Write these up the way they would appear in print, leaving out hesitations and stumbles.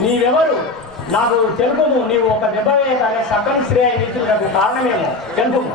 నీవెవరు నాకు తెలుపుము. నీవు ఒక దెబ్బ వేయగానే సకల శ్రేయ నిధులకు కారణమేమో తెలుపుము.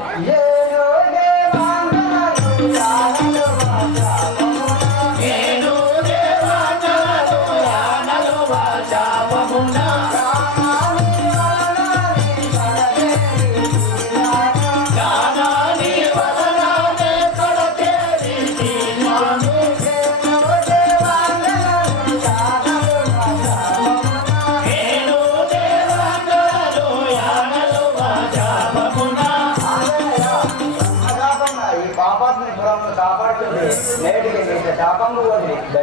శాపంగా పోతుంది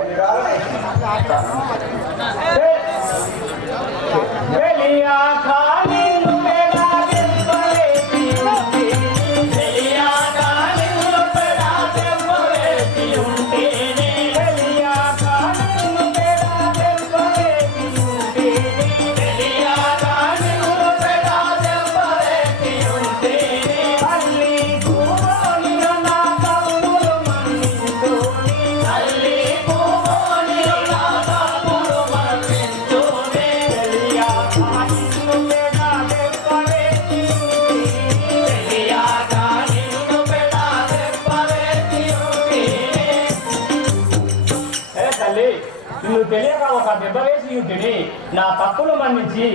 నువ్వు తెలియక ఒక దెబ్బ వేసి ఇంటిని నా తప్పులు మన్నించి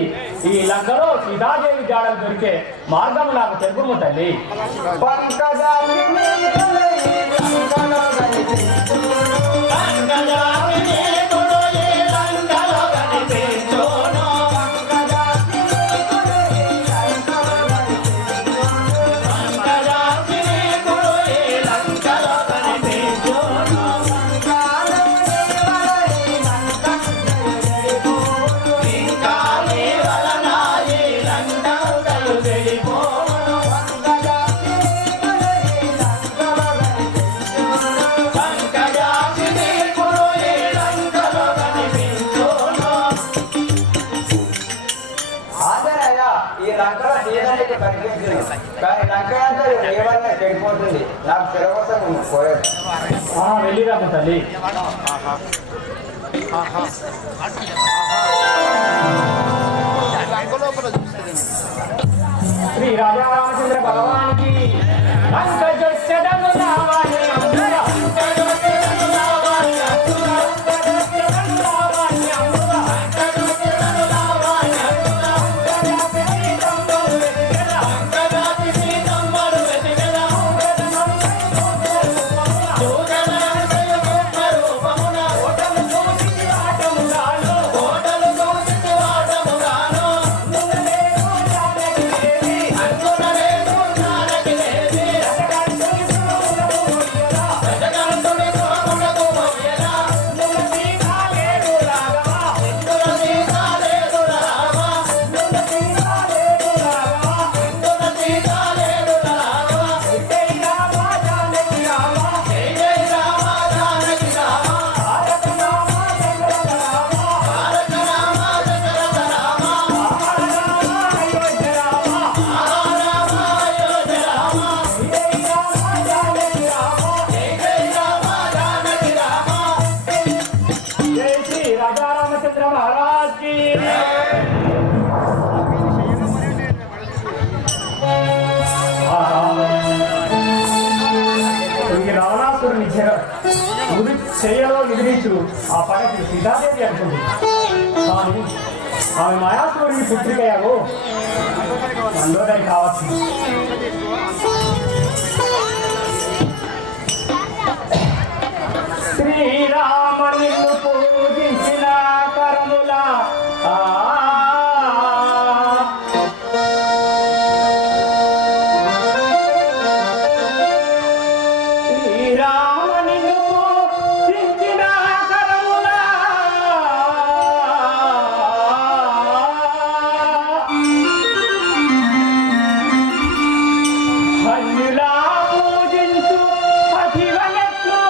ఈ లంకలో సీతాదేవి జాడలు దొరికే మార్గం నాకు తెలుపుము తల్లి. కానీ లంకంతా ఏమన్నా చెడిపోతుంది. నాకు సెలవుసం పోయేది వెళ్ళిరాము తల్లి. శ్రీ రాజా రామచంద్ర భగవానికి చెయ్యలో ఎదిరించు ఆ పడకి సీతాదేవి అనుకుంది. కానీ ఆమె మాయాసురుడికి పుత్రికయాగో మండోదరి కావచ్చు. శ్రీరామని పూజించిన కరముల శ్రీరామని పూజించిన కరముల హల్లులా పూజించు పతివనెట్లు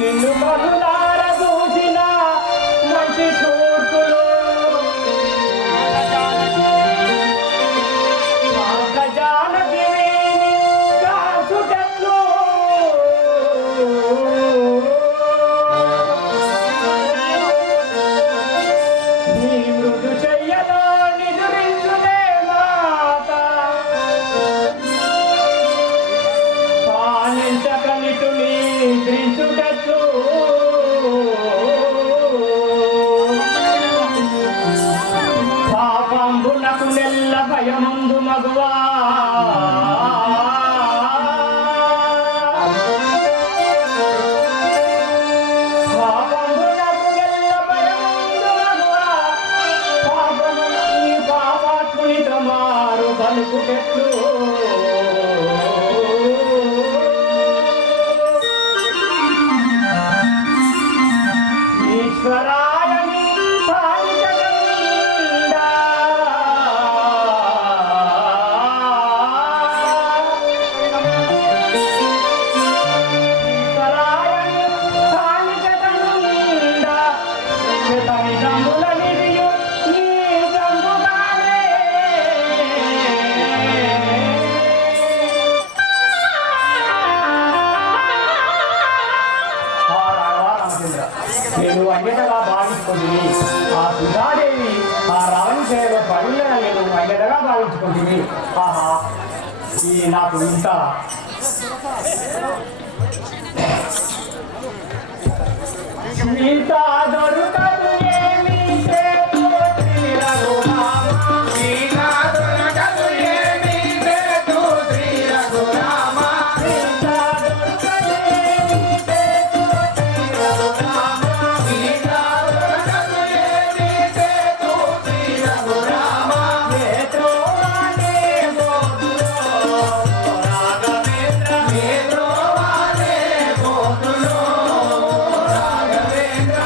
నిన్ను బహుళార చూసిన మంచి సూర్పులు జానకి వేణి కాచుటట్లు నీ మృదు చెయ్యలో నిదురించునే మాత పాలించకలిటు నిద్రించుటట్లు పాపంబునకు నెల్ల భయముందు మగువా పాపంబునకు నెల్ల భయముందు మగువా పాపమున ఈ పాపాత్మునితో మారు బలుకుటెట్లు ఈశ్వరాయని పాలించగలిందా ఈశ్వరాయని పాలించగలిందా శతవిధముల నిధియు నీ జంబుగానే రామచంద్ర నేను అన్యతగా భావించుకుంటుంది ఆ సుధాదేవి ఆ రావణ సేవలో పడిన నేను అన్యతగా భావించుకుంటుంది. ఆహా ఈ నాకు ఇంత ఇంత దొరకదు ఏమి సేతు శ్రీ రఘురామ ఇంత దొరకదు ఏమి సేతు శ్రీ రఘురామ ఇంత దొరకదు ఏమి సేతు శ్రీ రఘురామ ఇంత దొరకదు ఏమి సేతు శ్రీ రఘురామ నేత్రోవానే బోధులో రాఘవేంద్ర నేత్రోవానే బోధులో రాఘవేంద్ర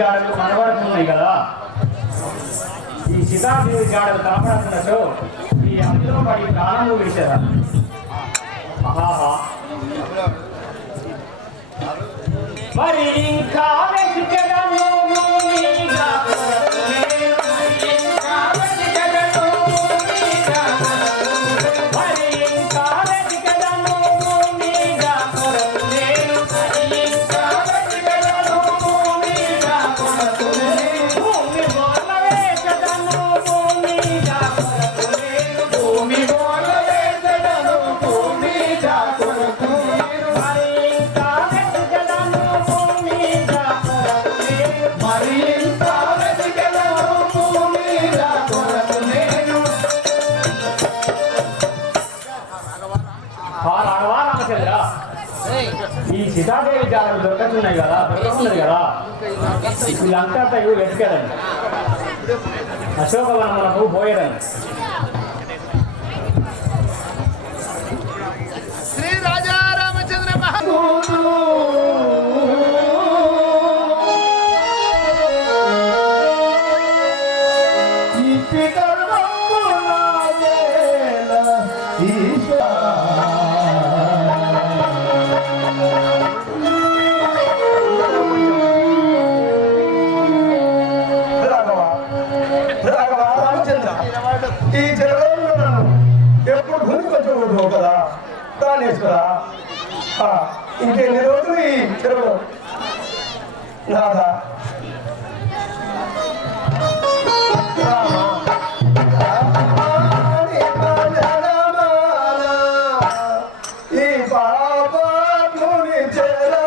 జాడలు కనబడుతున్నాయి కదా, ఈ సీతాదేవి జాడలు కనపడుతున్నచో ఈ అందులో పడి ప్రాణము విడిచేదా. ఆహా, మరి ఇంకా వెతికెదను నీగా కొరకు నేను, ఇంకా వెతికెదను నీగా కొరకు, మరి ఇంకా వెతికెదను నీగా కొరకు నేను, ఇంకా వెతికెదను నీగా కొరకు నేను, భూమి బోర్ల వేసెదను నీగా కొరకు నేను, భూమి బోర్ల వేసెదను నీగా కొరకు నేను, మరి ఇంకా వెతికెదను నీగా కొరకు నేను, మరి ఇంకా వెతికెదను నీగా కొరకు నేను. రాఘవా రామచంద్ర, ఈ సీతాదేవి జాడలు దొరకతున్నాయి కదా, దొరకతున్నది కదా, వీళ్ళంతా వెతికారండి, అశోకవనమునకు పోయేదండి. శ్రీ రాజా రామచంద్ర ఈ జలంలో నన్ను ఎప్పుడు భూమికొచ్చి కదా ప్రాణేశ్వరా, ఇంకెన్ని రోజులు ఈ చెరువులో నాదా ఈ పాపముని చెరలో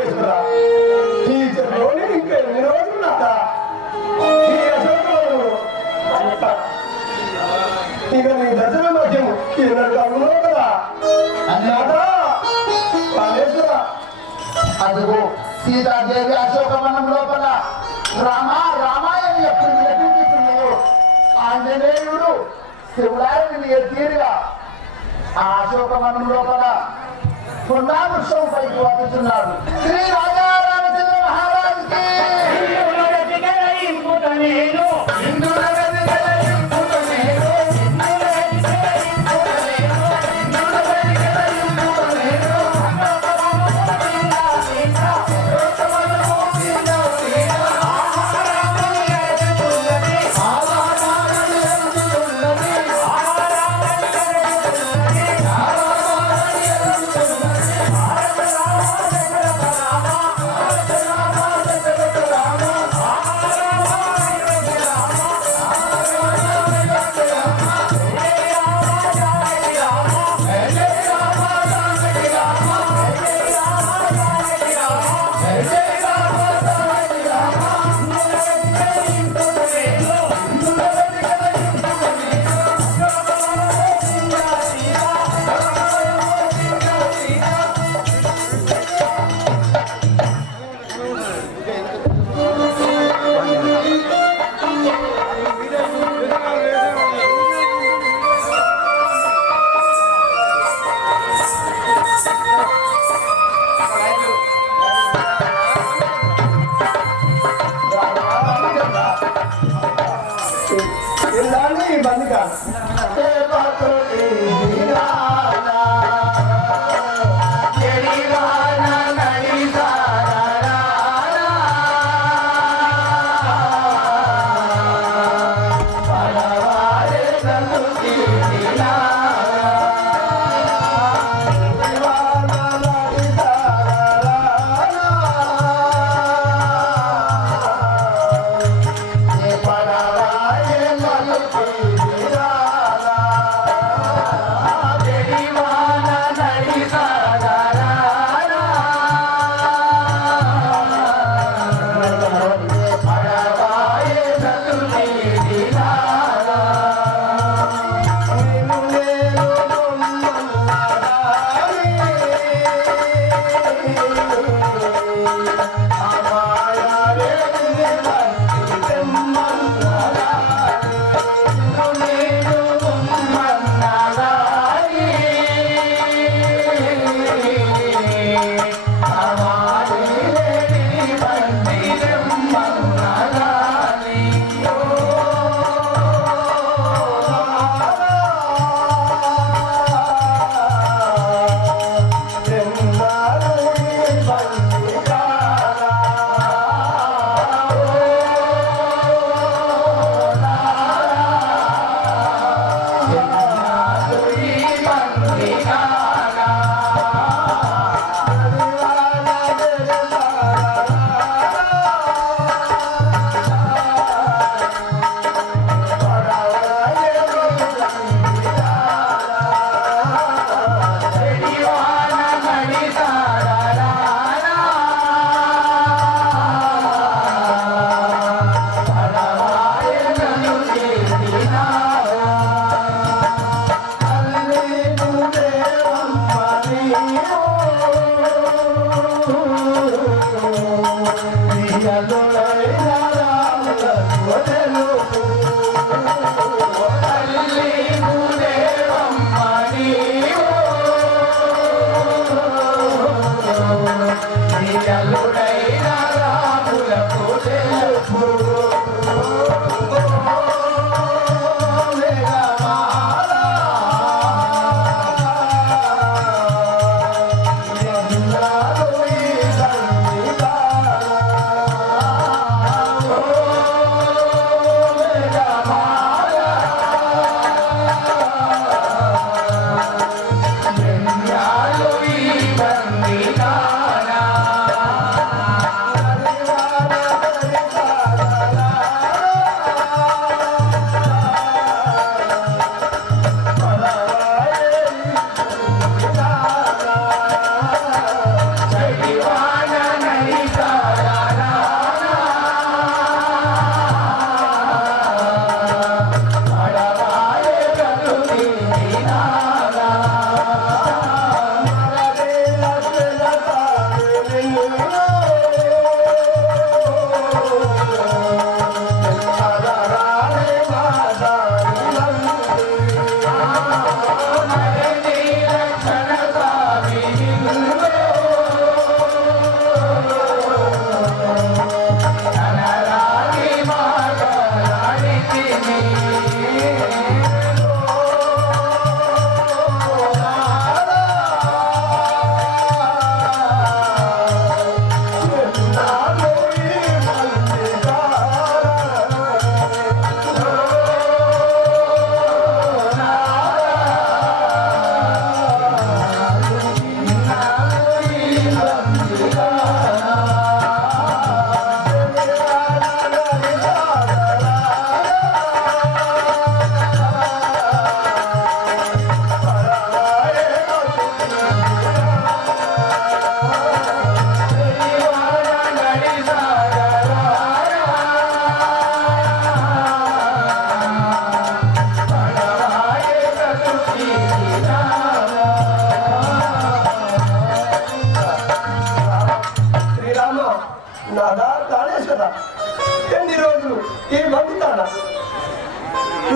ప్రాణేశ్వర ఈ చెరువులోని ఇంకా ఎన్ని రోజులున్నాక ఈ అశోకవనంలో ఇక నీ దర్శన మధ్యం ఎన్నడూ అవునో కదా అన్నాడా ప్రాణేశ్వర. అదిగో సీతాదేవి అశోకవనం లోపల రామాయణం ఎప్పుడు వినిపిస్తున్నాయో ఆంజనేయుడు శివుడారిని తీరుగా ఆ అశోకవనం లోపల పున్నావృక్షం పైకి వస్తున్నాడు. శ్రీ రాజా రామచంద్ర మహారాజుకి నిన్నే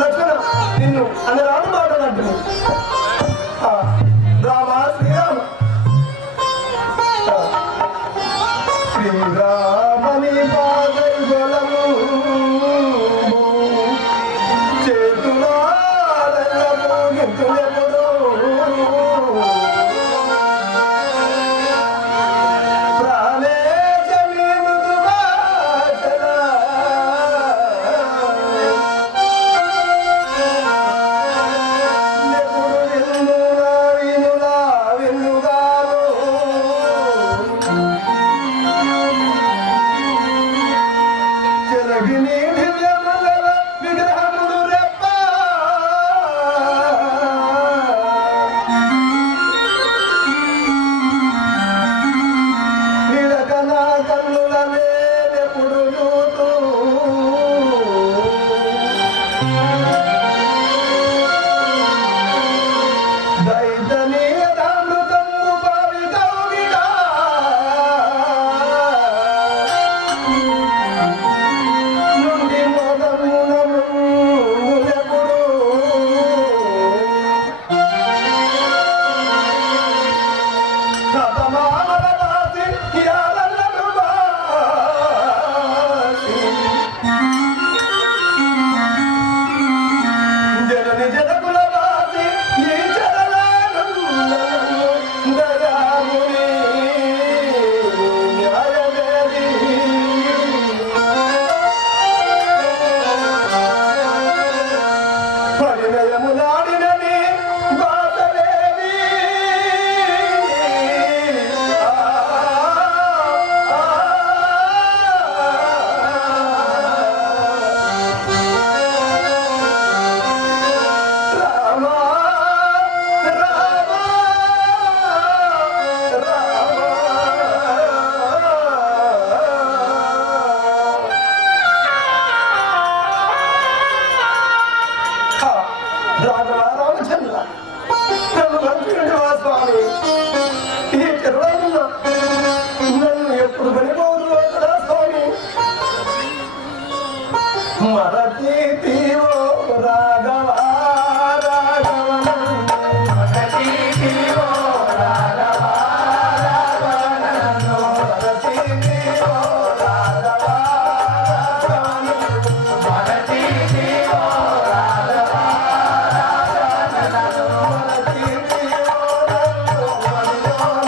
లక్ష్మణ నిన్ను అందరాడు మాట్లాడుతుంది రామ శ్రీరామ శ్రీరామని పాదయుగలము చేతులాడలము నిత్తులెప్పుడు ప్రాణేశని మృదువాచల నెప్పుడు విన్నులా వినులా విన్నుగాను చెలగిని దివ్యముల విగ్రహములు రెప్ప నిడకన కన్నుల నేనెప్పుడు చూతూ దైతనీయతామృతము భావితౌగిడా నుండి మొదమున ముందులెప్పుడు కథమామల దాసి యాలలను బాసి జనని జనకుల బాసి ఈ జనలను దయాముని న్యాయవేది పరిణయములాడినని బాసలేవి రామ రామ రాఘవ రామచంద్ర నన్ను మంచిగా స్వామి ఈ చెరువులో నన్ను ఎప్పుడు పనిపోదు కదా స్వామి మరతి తీవో రాఘవ రాఘవ మరతి తీవో రాఘవ రాఘవ మరతి తీవో రాఘవ రాఘవ మరతి తీవో రాఘవ రాఘవ మరతి తీవో రాఘవ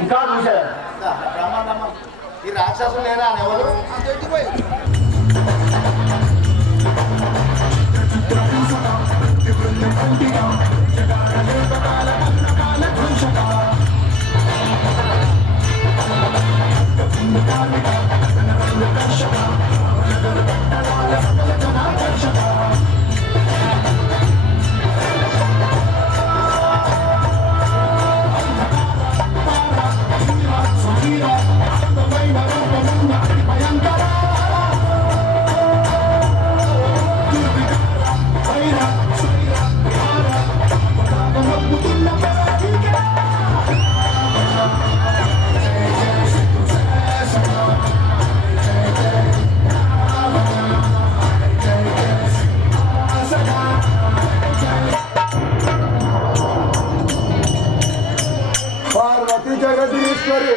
ఇంకా చూశారు ఈ రాక్షసులు లేరా ఎవరు పార్వతి జగదీశ్వరి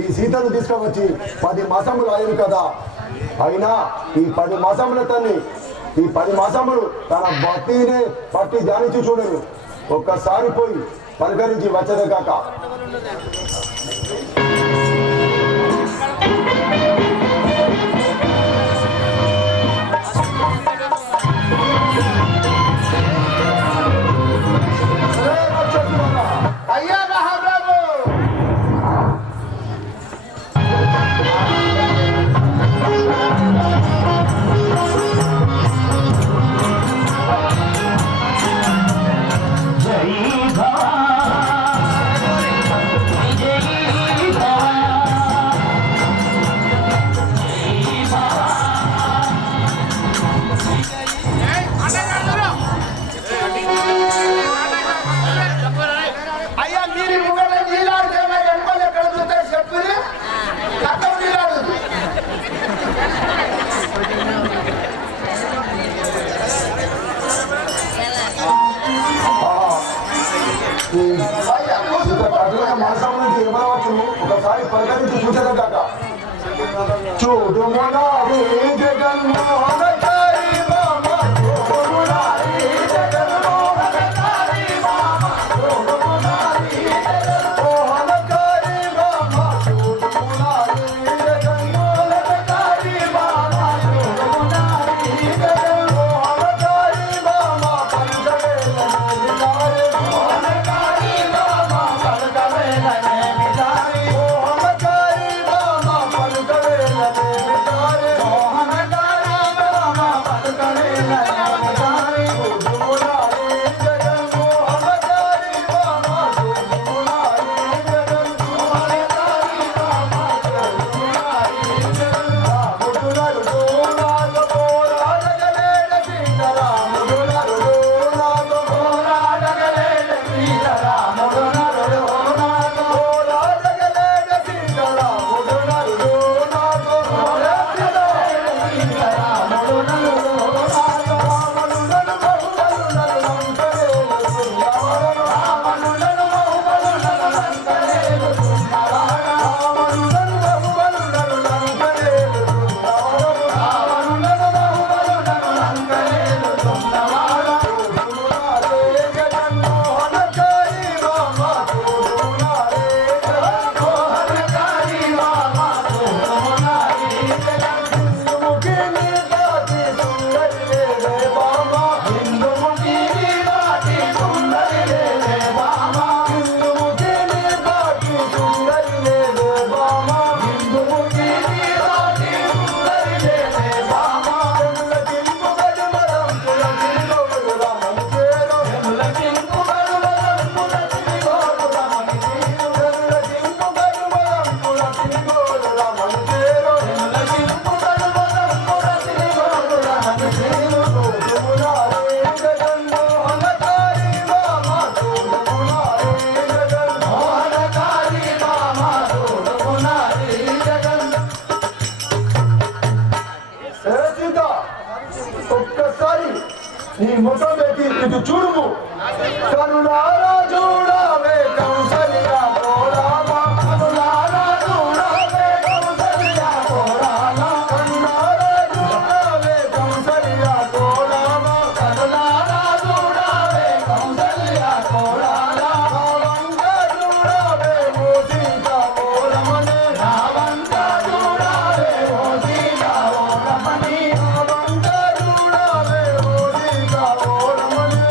ఈ సీతను తీసుకువచ్చి 10 మాసములు అయ్యారు కదా. అయినా ఈ 10 మాసముల తన్ని ఈ 10 మాసములు తన భక్తినే పట్టి ధ్యానించి చూడరు. ఒక్కసారి పోయి పలకరించి వచ్చేదగాక. అయ్యా మహాప్రభు అయ్యా మీరు ముంగట నీళ్ళాడితే మరి వెనుకలు ఎక్కడ చూస్తారు చెప్పుని అక్కడ నీళ్ళాడు మాసములు ఇవ్వవచ్చు. ఒకసారి పలకరించి చూసేదగాక. చూడు మొనాలి జగన్మోహన కారి బామ, చూడు మొనాలి జగన్మోహన కారి బామ, చూడు మొనాలి జగన్మోహన కారి బామ, చూడు మొనాలి జగన్మోహన కారి బామ, చూడు మొనాలి జగన్మోహన కారి బామ, పలుకవేలని దారి మోహన కారి బామ, పలుకవేలని దారి మోహన కారి బామ, పలుకవేలని దారి మోహన కారి బామ, ఇటు చూడుము కనులారా చూడవే కౌసల్య కోలామా కనులారా చూడవే కౌసల్య కోలామా కనులారా చూడవే కౌసల్య కోలామా కనులారా చూడవే కౌసల్య కోలామా వంక చూడవే ఓ సీత కోలమనే వంక చూడవే ఓ సీత కోలమని వంక చూడవే ఓ సీత కోలమని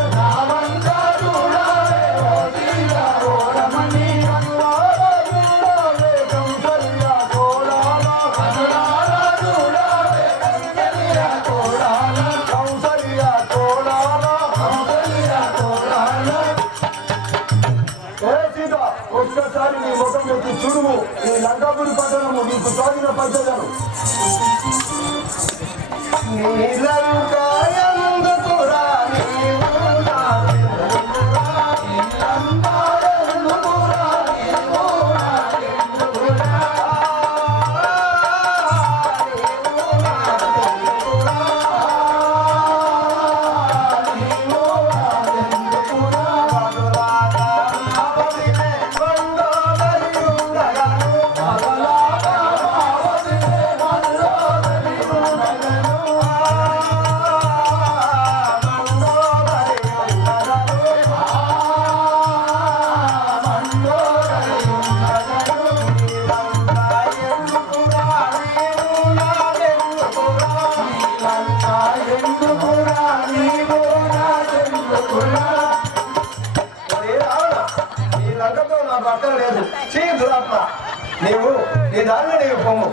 వంక చూడవే ఓ సీత కోలమని కనులారా చూడవే కౌసల్య కోలామా కనులారా చూడవే కౌసల్య కోలామా కౌసల్య కోలామా కౌసల్య కోలామా ఏ సీత ఒక్కసారి నీ ముఖం ఎత్తి చూడుము ఈ లంకాపురి పట్టణము నీకు సాగిన పద్ధతులను నీలంకాయందుకురా నీవు నాకెందుకురా నీలంకాయందుకురా నీవు నాకెందుకురా నీవు నాకెందుకురా నీవు నాకెందుకురా మధురాగా నావదినే కొండోదరి ఉండగను మధురాగా నావదినే కొండోదరి ఉండగను నీవు నీ దారిలో నీవు పొమ్ము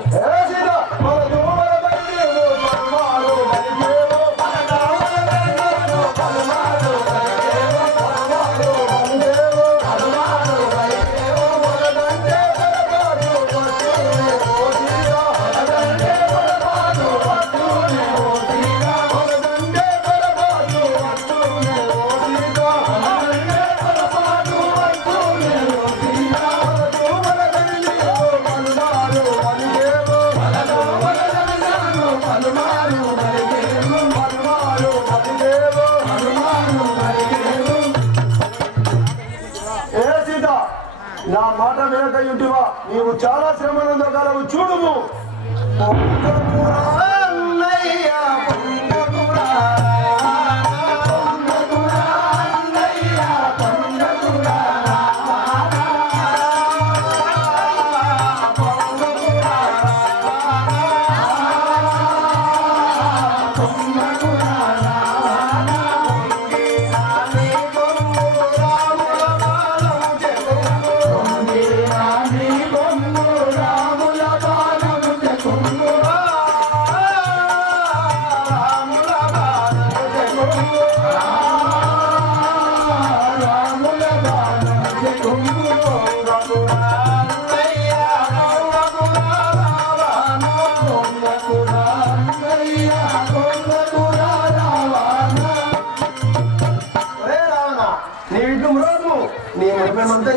ఏ సీత నా మాట వినక యుంటివా నీవు చాలా శ్రమలందో కలవు చూడుము మేమంతా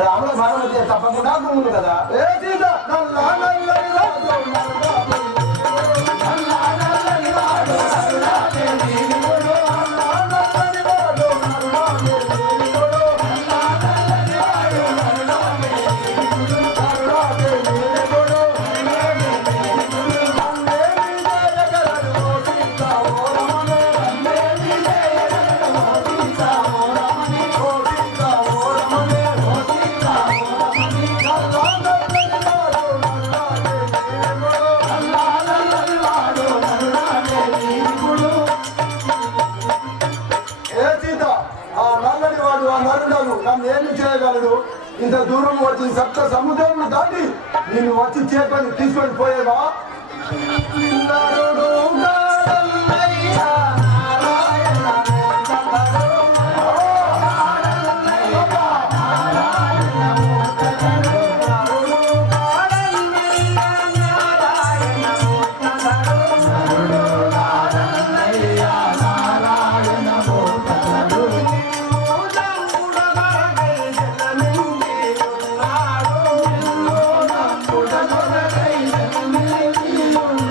రాముల భారం వచ్చే తప్పకుండా భూములు కదా ఏ సీత నన్ను ఏమి చేయగలడు ఇంత దూరం వచ్చి సప్త సముద్రం దాటి నిన్ను వచ్చి చేపని తీసుకొని పోయేవా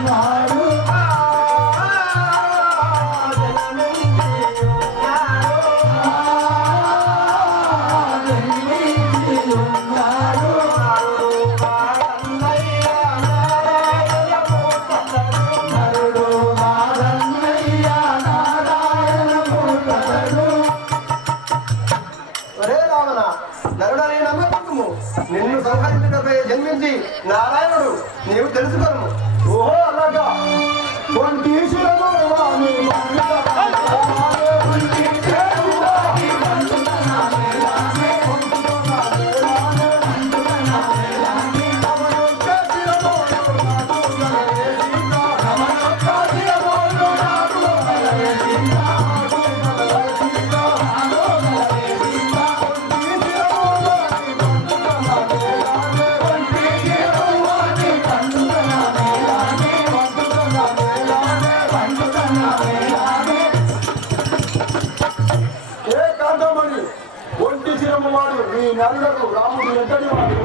Bye. జన్మించి నారాయణుడు నీవు తెలుసుకోను. ఓహో అలాగా వంటి వాడు మీ నరులకు రాముడు ఎంతటి వాడు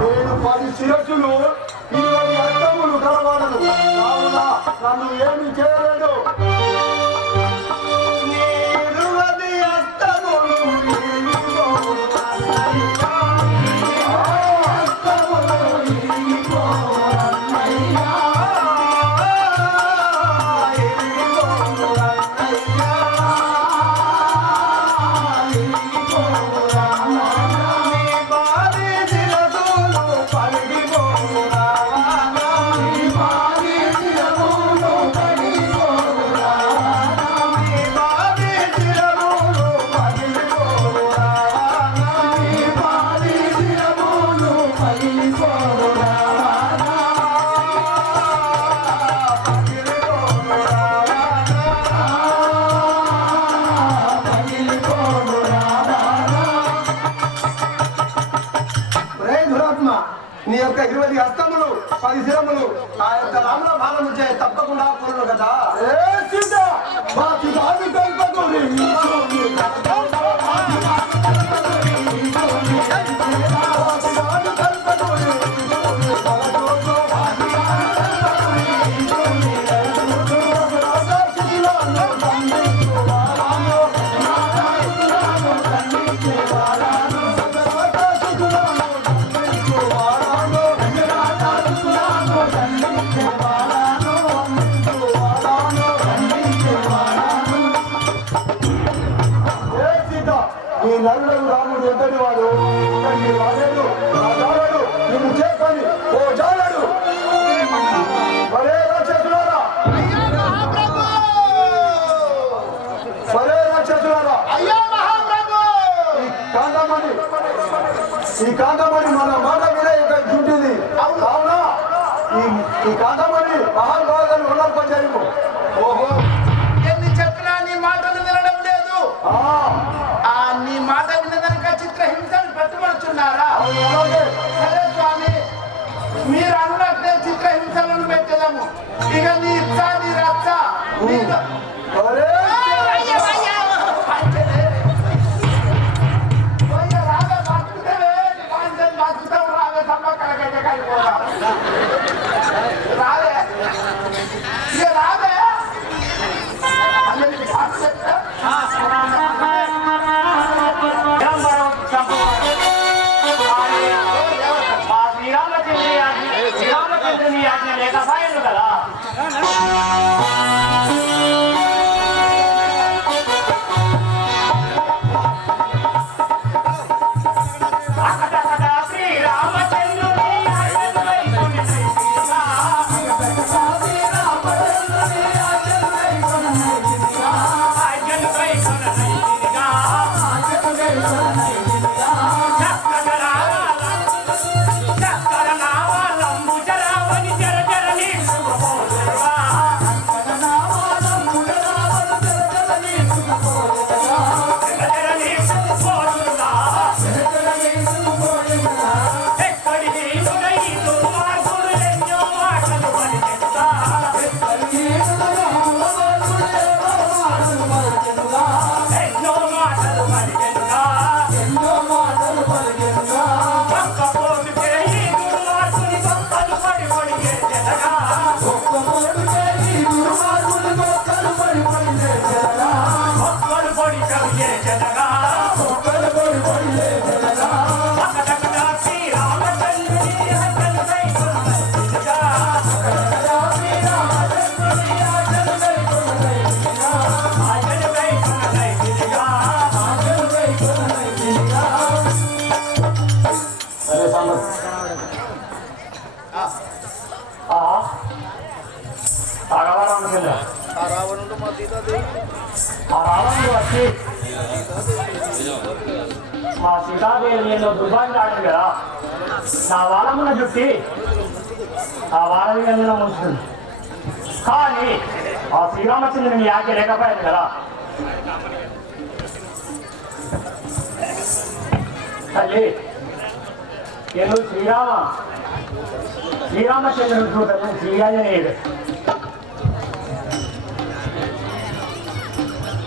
నేను 10 శిరస్సులు 20 అర్థములు కలవాడను కావున నన్ను ఏమి చేయలేడు. నీ యొక్క 20 హస్తములు 10 శిరములు ఆ యొక్క రాముల భాగము చే తప్పకుండా పూర్ణ కదా. ఈ నరుడు రాముడు ఎంతటి వాడు రాలేడు రాజాడు నిన్ను చేపని ఓ జాలడు మరే రాక్షసులారా మరే రాక్షసులారా ఈ కాంతమణి మన మాట మీద ఇక చుట్టింది కావున ఈ కాంతమణి మహానుభావాలను రుణపరిచాము. ఓహో ఎన్ని చెప్పినా నీ మాటలు వినడం లేదు. నీ మాట విన్నదనక చిత్రహింసలు పెట్టుబడుచున్నారా? సరే స్వామి, మీరు అన్నట్టే చిత్రహింసలను పెట్టదాము. ఇక నీ ఇచ్చ నీ రచ్చ రావే ఇక రావే శ్రీరామచంద్రుని ఆజ్ఞ లేకపోయాను కదా. రామచంద్ర ఆ రావణుడు మా సీతాదేవి ఆ రావణుడు వచ్చి మా సీతాదేవి ఎన్నో దుర్భాగ్యం ఆడింది కదా, నా వారమున చుట్టి ఆ వారవి ఎందులో ఉంచుతుంది. కానీ ఆ శ్రీరామచంద్రుని మీ ఆజ్ఞ లేకపోయింది కదా. తల్లి ఎందుకు శ్రీరామచంద్రుడు చూడటం శ్రీరాజనేయుడు.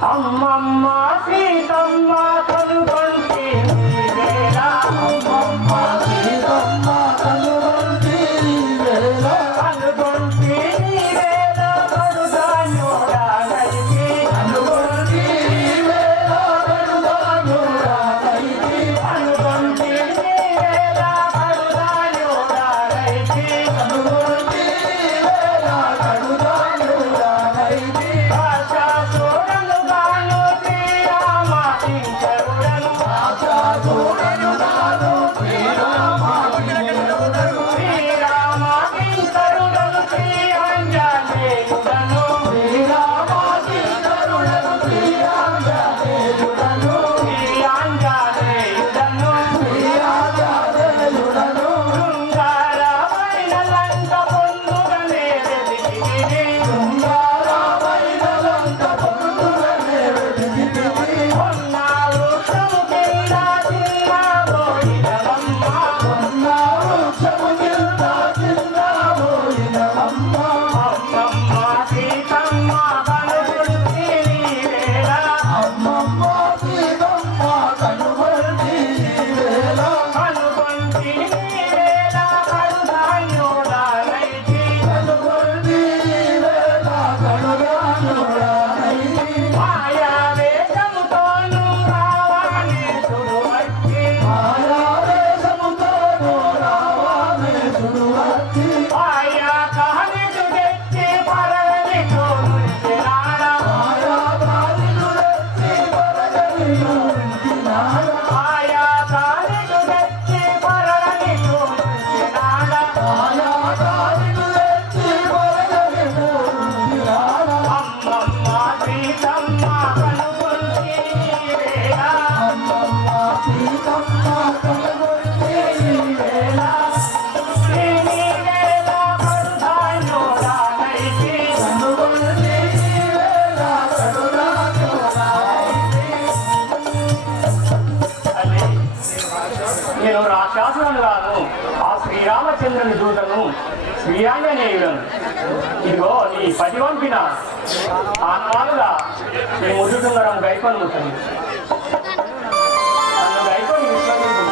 అమ్మమ్మ సీతమ్మ కనుగొంటి నీవేరా, అమ్మమ్మ సీతమ్మ కనుగొంటి నీవేరా, కనుగొంటి నీవేరా కడుదాన్యోడా నైతి, కనుగొంటి నీవేరా కడుదాన్యోడా నైతి, కనుగొంటి నీవేరా కడుదాన్యోడా నైతి, కనుగొంటి నీవేరా కడుదాన్యోడా నైతి. నేను రాక్షసులను గాను ఆ శ్రీరామచంద్రుని దూతను శ్రీరాంజనేయులను. ఇదిగో నీ పది వంపిన ఆనాలుగా నీ ముద్దుతుందరం గైకొని ఉంటుంది. నన్ను గైకొని విశ్వసించు.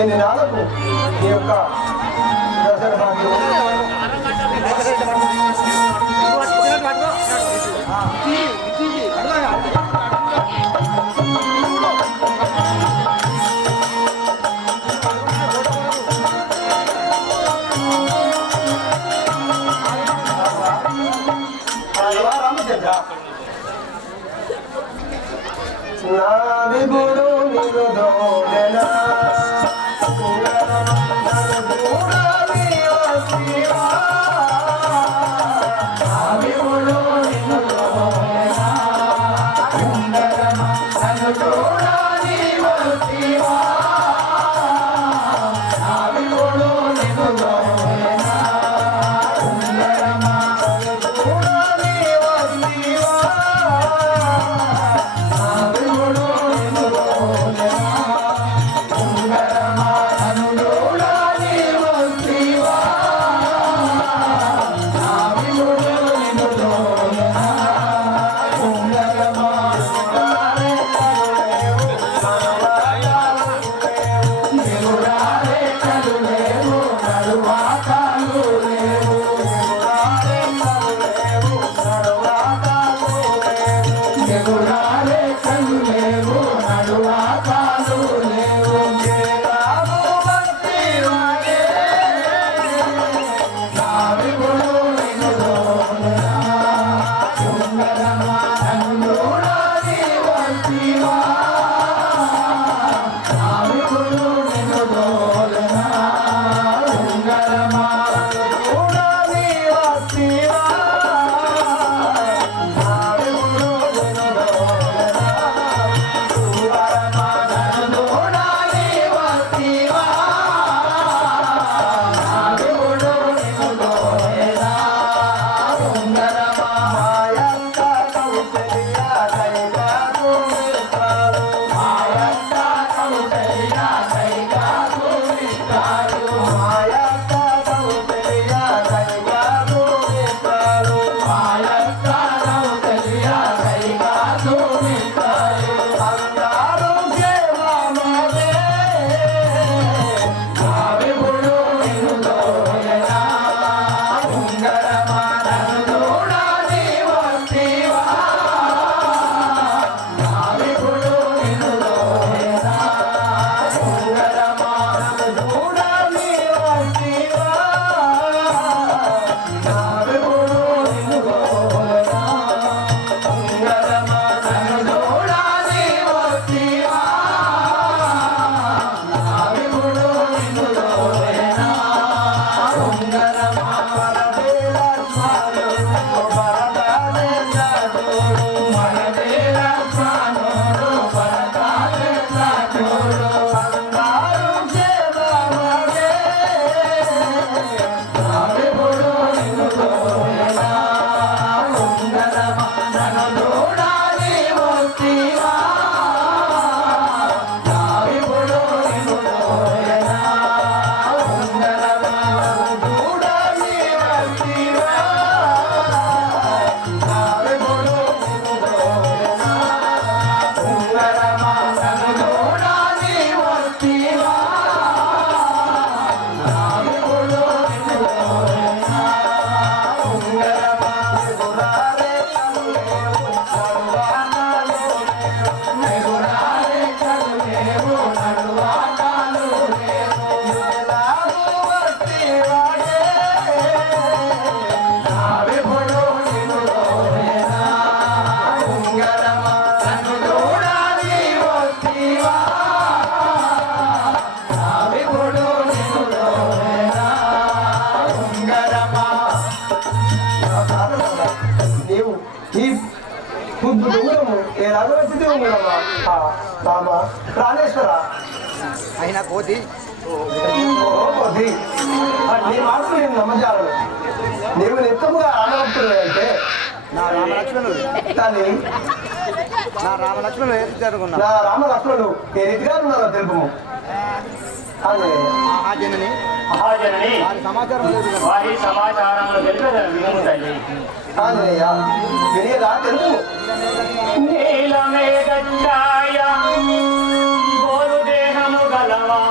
ఎన్ని నాలకు ఈ యొక్క దర్శన భాగ్యం రామచంద్ర నా విభుడు నిరుదోడెనా ప్రాణేశ్వర అయినా కోతి కోతి నీ మాటలు నేను నమ్మజాలను నీవు నిత్యముగా ఆడవస్తున్నాయి అంటే నా రామలక్ష్మణుడు తల్లి నా రామలక్ష్మణుడు ఏది జరుగున్నా నా రామలక్ష్మణుడు ఏ రీతిగా ఉన్నారో తెలుపుము అదే మహాజనని మహాజనని వారి సమాచారం లేదు కదా. వారి సమాచారంలో తెలిపేదాన్ని వినుము తల్లి. ఆంజనేయ వినియగా తెలుపుము నీలమేఘఛాయ గోరు దేహము గలవాడు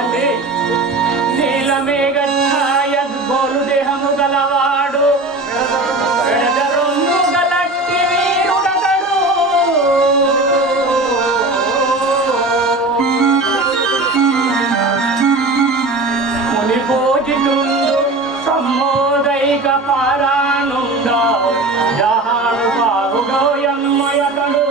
అంటే నీలమేఘఛాయ గోరు దేహము గలవాడు వెడదరొమ్ము గలట్టి వీరుడతడు ముని పూజితుండు సమ్మోదైక పారానుంద జహాను బాహుగోయమ్మయతడు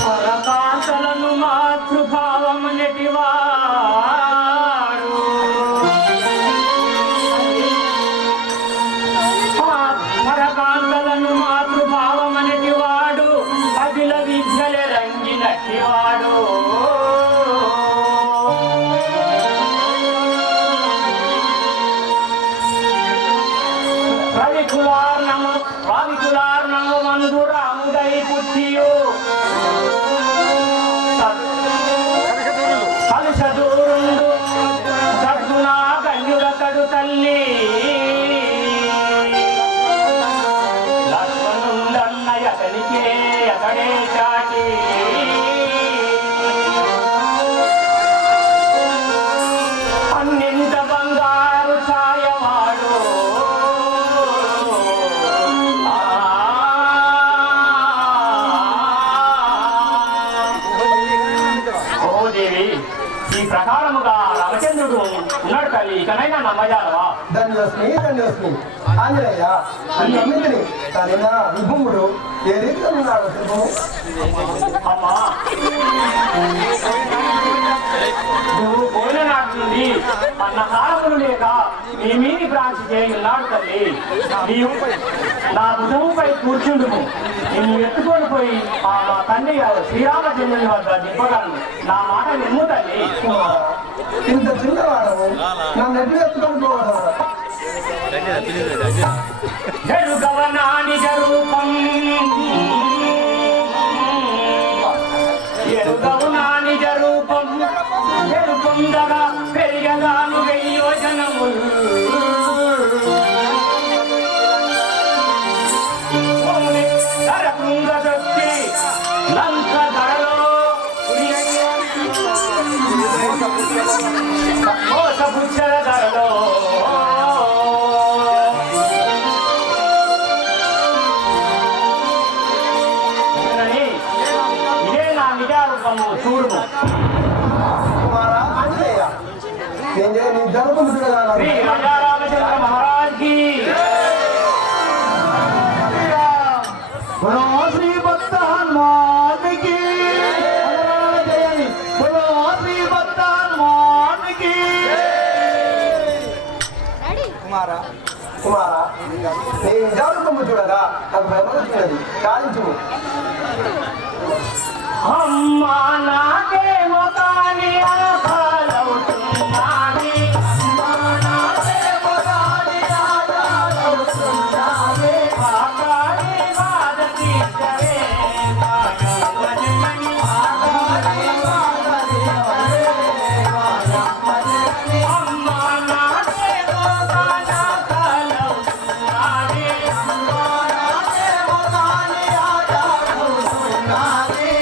పరకాంతలను మాతృభావము నెటివాడు పరకాంతలను మాతృభావము నెటివాడు అదిల విద్యలే రంగినట్టివాడు రవికులార్ణము మందురాముదై పుట్టియు కలుషదూరుండు సద్గుణా గంజులతడు తల్లి లక్ష్మణుండన్న అతనికే అతడే చాటి అన్నింత బంగారు ఛాయవాడు ఓ దేవి ఈ ప్రకారముగా రామచంద్రుడు ఉన్నాడు తల్లి ఇకనైనా నమ్మజాలవా ధన్యోస్మి ధన్యోస్మి ఆంజనేయ నమ్మింది కానీ నా విభుముడు ఏ రీతిగా ఉన్నాడో తెలుపుము అమ్మా నువ్వు పోయిన నాటి నుండి అన్న కాలములు లేక నీ మీది ప్రాంతి చేయున్నాడు తల్లి నీవు నా భుజముపై కూర్చుండుము నిన్ను ఎత్తుకొని పోయి ఆ మా తండ్రి శ్రీరామచంద్రుని వద్ద దింపగలను నా మాట నిమ్ము తల్లి ఇంత చిన్నవాడము నన్ను ఎట్లు ఎత్తుకొని పోవడం ఎరుగవనా నిజ రూపం ఎరుగవునా నిజ రూపం ఎరుపొందగా పెరిగదాను వెయ్యోజనములు తరపుంగదొచ్చి లంక ధరలో మోసపుచ్చల ధరలో ఇదే నా నిజారూపము చూడుము. కుమారా ఆంజనేయ నేను నీ జరుగుతుంది చూడగా శ్రీ రాజారామచంద్ర మహారాజ్ కి శ్రీ భక్త హనుమానికి శ్రీ భక్త హనుమానికి కుమారా కుమారా నేను నిజారూపము చూడగా నాకు భయపడుతున్నది కాలించుము అమ్మా నాకేమో కాని ఆకలవుతున్నాని అమ్మా నాకేమో కాని ఆకలవుతున్నాని ఆకారి బాధ తీర్చవే మాయమ్మజనని ఆకారి బాధ తీర్చవే మాయమ్మజనని అమ్మా నాకేమో కాని ఆకలవుతున్నాని అమ్మా నాకేమో కాని ఆకలవుతున్నాని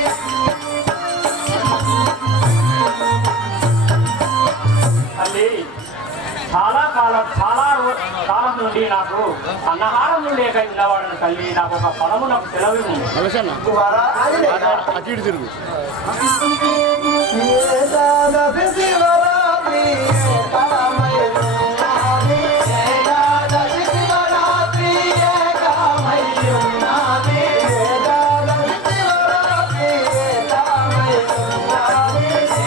తల్లి చాలా కాలం నుండి నాకు అన్నహారం లేక నిలబడిన తల్లి నాకు ఒక ఫలము నాకు సెలవు కుమారా ఆంజనేయ అటు ఇటు తిరుగు ఏకాదశి శివరాత్రి ఏకామయున్నాది ఏకాదశి శివరాత్రి ఏకామయున్నాది ఏకాదశి శివరాత్రి ఏకామయున్నాది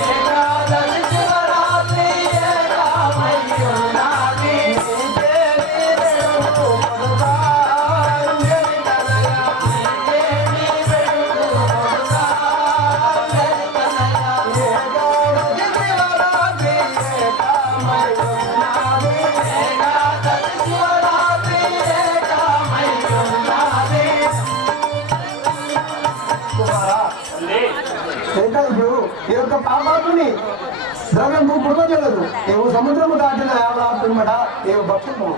ఏకాదశి శివరాత్రి ఏకామయున్నాది దేవి వెలుగు కొడుగా అంజని కనయ దేవి వెలుగు కొడుగా అంజని కనయ ఏకాదశి శివరాత్రి ఏకామయున్నాది ఏకాదశి శివరాత్రి ఏకామయున్నాది కుమారా ఇంకా ఇప్పుడు ఈ యొక్క పాపాత్ముని ద్రవ్యము కుటుంబజలదు ఏవో సముద్రము దాటిన యావరాత్మట ఏవో భక్తులు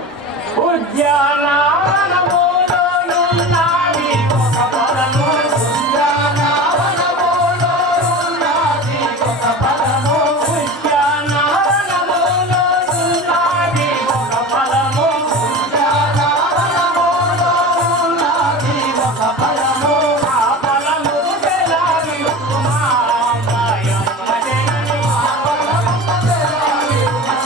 ఉద్యానవనములోనున్నది ఒక ఫలము ఉద్యానవనములోనున్నది ఒక ఫలము ఉద్యానవనములోనున్నది ఒక ఫలము ఉద్యానవనములోనున్నది ఒక ఫలము ఆ ఫలము తెలావియుమా మాయమ్మజనని ఆ ఫలము తెలావియుమా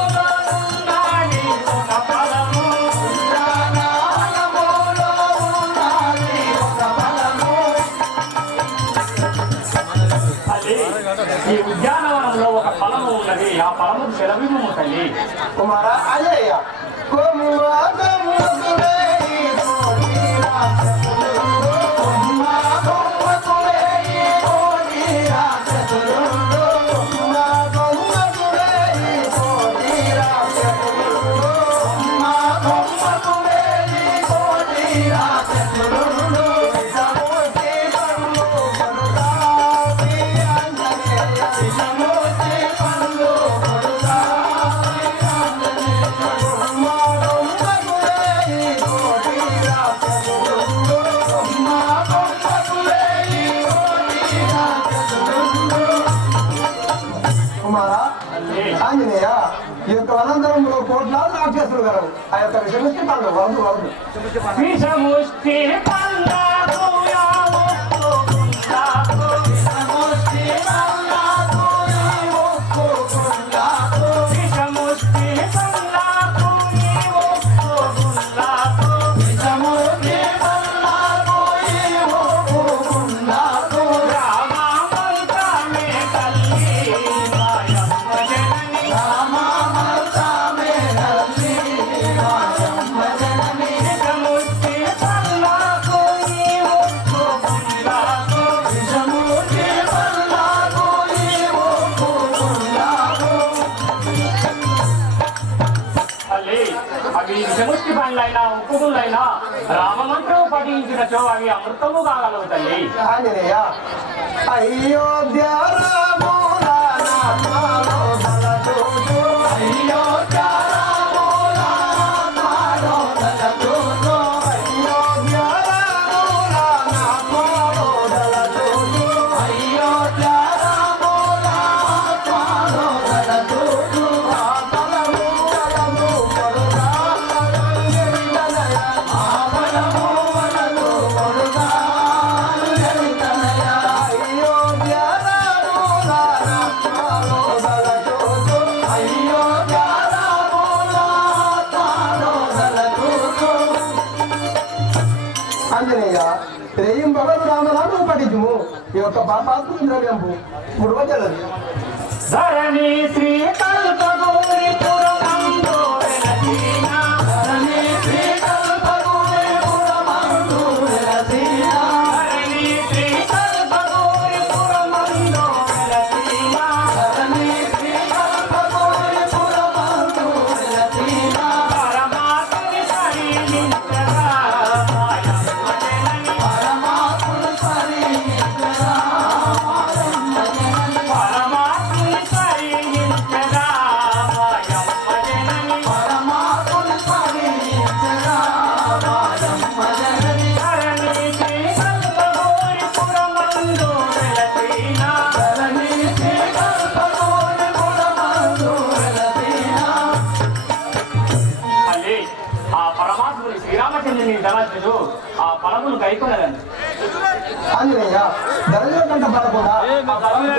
ఉద్యానవనములోనున్నది ఒక ఫలము ఉద్యానవనములోనున్నది ఒక ఫలము తల్లి, ఈ ఉద్యానవనంలో ఒక ఫలము ఉన్నది ఆ ఫలము సెలవిము తల్లి. కుమారా ఆంజనేయ కొమ్మువా కొమ్ముకులే ఈ కోటి రాక్షసులు కొమ్మా కొమ్మకులే ఈ కోటి రాక్షసులు కొమ్మా కొమ్మకులే ఈ కోటి రాక్షసులు కొమ్మా కొమ్మకులే ఈ కోటి రాక్షసులు విషమూర్తి పనులు కొడుతా శ్రీ ఆంజనేయ విషమూర్తి పనులు కొడుతా శ్రీ ఆంజనేయ కొమ్మా కొమ్మకులే ఈ కోటి రాక్షసులు కొమ్మా కొమ్మకులే ఈ కోటి రాక్షసులు కుమారా ఆంజనేయ ఈ యొక్క అనంతరంలో కోట్లాది రాక్షసులు గారు ఆ యొక్క విషమిష్టి పనులు వరదు వరదు విషముష్టి పల్లకు యావత్తు కుండాకు విషముష్టి పల్లకు యావత్తు కుండాకు విషముష్టి పల్లకు యావత్తు కుండాకు విషముష్టి పల్లకు యావత్తు కుండాకు రామమంత్రమే తల్లి మాయమ్మజనని రామమంత్రమే తల్లి మాయమ్మజనని విషముష్టి పల్లకు అవి విషముష్టి పండ్లైనా ఉప్పు గుళ్ళైనా రామమంత్రం పఠించినచో అవి అమృతము కాగలవు తల్లి. ఆంజనేయ అయోధ్య రాముల నామాలో తలచూచు అయోధ్య రాముల నామాలో తలచూచు అయోధ్య రాముల నామాలో తలచూచు అయోధ్య రాముల నామాలో తలచూచు ఆ బలము బలము పడుగా అంజలితనయ ఆ బలము బలము పడుగా అంజలితనయ అయోధ్య రాముల నామాలో తలచూచు అయోధ్య రాముల నామాలో తలచూచు ఆంజనేయ త్రేయం భగవద్ రామనామం పఠించుము ఈ యొక్క పాపాత్మ ద్రవ్యంపు ముడవజలదు ధరణి శ్రీ కల్పగౌరి పురమందు వెలసిన ధరణి శ్రీ కల్పగౌరి పురమందు వెలసిన ధరణి శ్రీ కల్పగౌరి పురమందు వెలసిన ధరణి శ్రీ కల్పగౌరి పురమందు వెలసిన పరమాత్ముని సన్నిధించగా మాయమ్మ జనని పరమాత్ముని సన్నిధించగా పరమాత్ముని సన్నిధించగా మాయమ్మ జనని పరమాత్ముని సన్నిధించగా మాయమ్మ జనని ధరణి శ్రీ కల్పగౌరి పురమందు వెలసిన ధరణి శ్రీ కల్పగౌరి పురమందు వెలసిన మళ్ళీ ఆ పరమాత్ముని శ్రీరామచంద్రుని తలచుడు ఆ ఫలమును కైకొనరండి. ఆంజనేయ ధరలో కంట పడకుండా ఆ ఫలమును